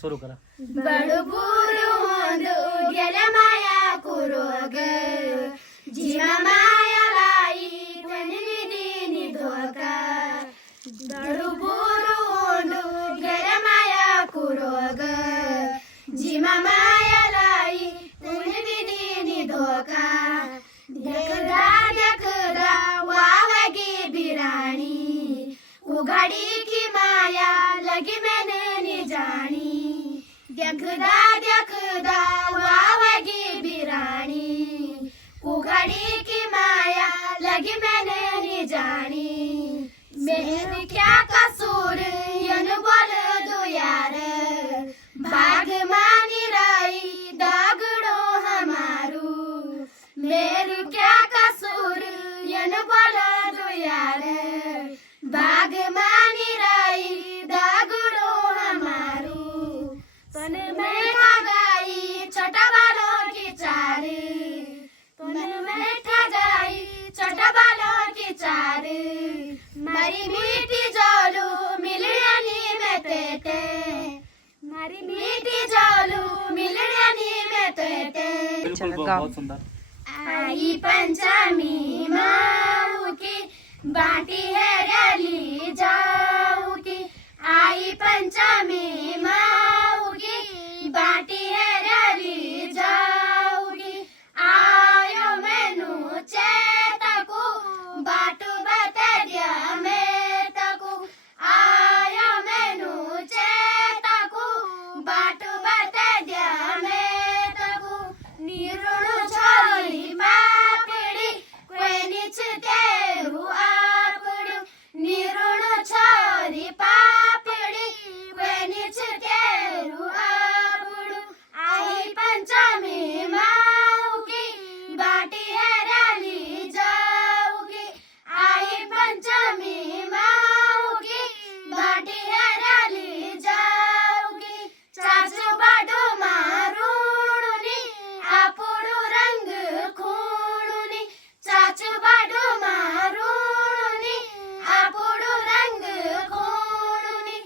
सुरू करा. बडबुरू होंदू गेल्या माया कुरोग जीवा माया लाई तनविनी धोका बडबुरू होंदू गेल्या माया कुरोग जीवा माया लाई तनविनी धोका देखदा देखदा वावगी बिराणी उघाड़ी की माया लगी मैंने नी जानी देखदा देखदा वावगी बिरानी उघाड़ी की माया लगी मैंने नी जानी मेरे क्या कसूर यन बोल दो यार भाग मानी राई दागड़ो हमारू मेरे क्या कसूर यन बोल दो यार बाग मानी राई दागड़ो हमारू तन में खा गई छोटा बालों की चार तन में खा गई छोटा बालों की चार मारी मीठी जोलू मिलनी में तेते मारी मीठी जोलू मिलनी में तेते. बिल्कुल बहुत सुंदर. आई पंचमी माऊ की बाटी है रली जाऊ की आई पंचमी माऊ की बाटी है रली जाऊ की आयो मैनू चेतकू बाटू बता दिया मैं तकू आयो मैनू चेतकू बाटू बता दिया मैं तकू निरुणु छोरी पापड़ी कोई नीच तेरू आपड़ू निरुणु छोरी पापड़ी कोई नीच तेरू आपड़ू आई पंचमी माऊ की बाटी है रली जाऊगी आई पंचमी माऊ की बाटी है रली जाऊगी चाचू बाडू मारूणी आपुडू रंग खूणुनी चाचू बाडू मारूणी आपुडू रंग खूणुनी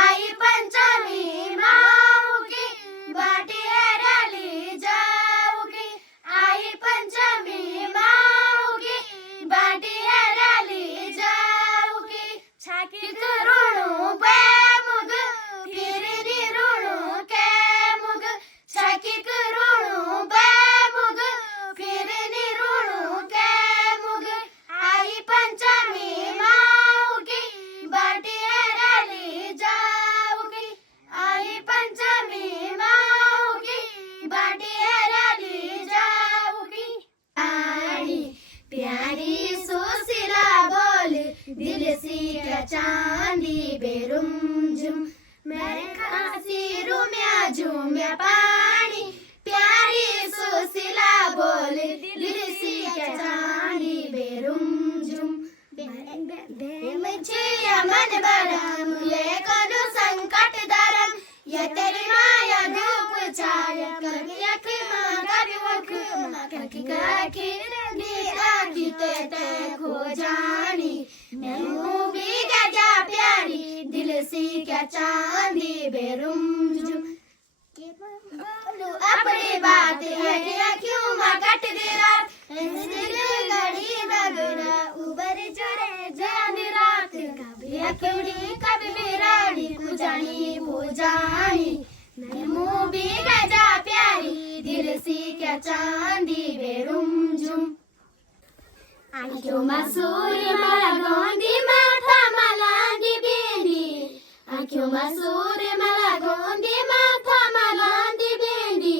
आई पंचमी माऊ की बाटी है रली जाऊगी आई पंचमी माऊ की बाटी है रली जाऊगी छाकी करुणू बे मुग फिरनी रुणू के मुग छाकी करुणू बे मुग फिरनी रुणू के मुग आई पंचमी माऊ की बाटी है रली जाऊगी आई पंचमी माऊ की बाटी है रली जाऊगी. आई प्यारी सुशीला बोल दिल सी क्या चांदी बेरुम झुम मैं खासी रूम्या झूम्या पानी प्यारी सुशीला बोल दिल सी क्या चांदी बेरुम झुम मुझे मन बरम ये कनु संकट दरम ये तेरी माया धूप छाया कभी अखी माँ कभी वख कभी काखी आखी ते खो जानी मैं हूँ भी गजा प्यारी दिल सी क्या चांदी बेरुम झुम अपनी बात है कि क्यों माँ कट दे रात घड़ी बगड़ा उबर जोरे जान रात कभी अकेली कभी बिरानी कुजानी पूजानी मैं मुँह भी गजा प्यारी दिल सी क्या चांदी बेरुम झुम. आंखों मसूर मला गोंदी माथा मला बेंदी आंखों मसूर मला गोंदी माथा मला बेंदी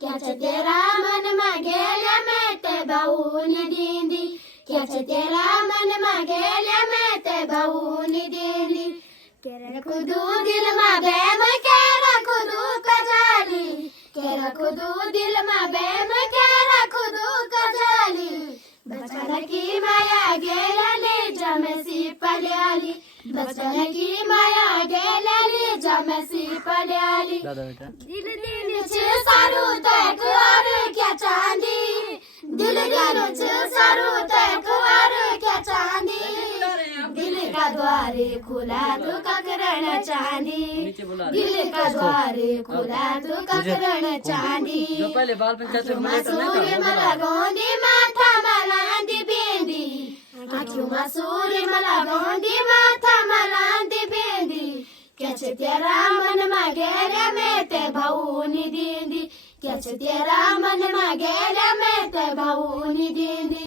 क्या तेरा मन मागेल्या मैं ते बाऊनी दींदी क्या तेरा मन मागेल्या मैं ते बाऊनी दींदी के रखू दू दिल मा बेम के रखू दू कजाली के रखू दू दिल मा बेम के रखू दू कजाली बचपन की माया गेली जमसी पल्याली बचपन की माया गेली जमसी पल्याली दिल दिल छे सारू तक और क्या चांदी दिल दिल छे सारू तक और क्या चांदी दिल का का द्वारे खुला तू ककरण चांदी, दिल का द्वारे खुला तू ककरण चांदी. सूर्य मला गोंदी माथा मला अंधी बेंदी, आँखों में सूर्य मला गोंदी माथा मला अंधी बेंदी. कैसे तेरा मन मागेला मैं ते भाऊनी दींदी, कैसे तेरा मन मागेला मैं ते भाऊनी दींदी.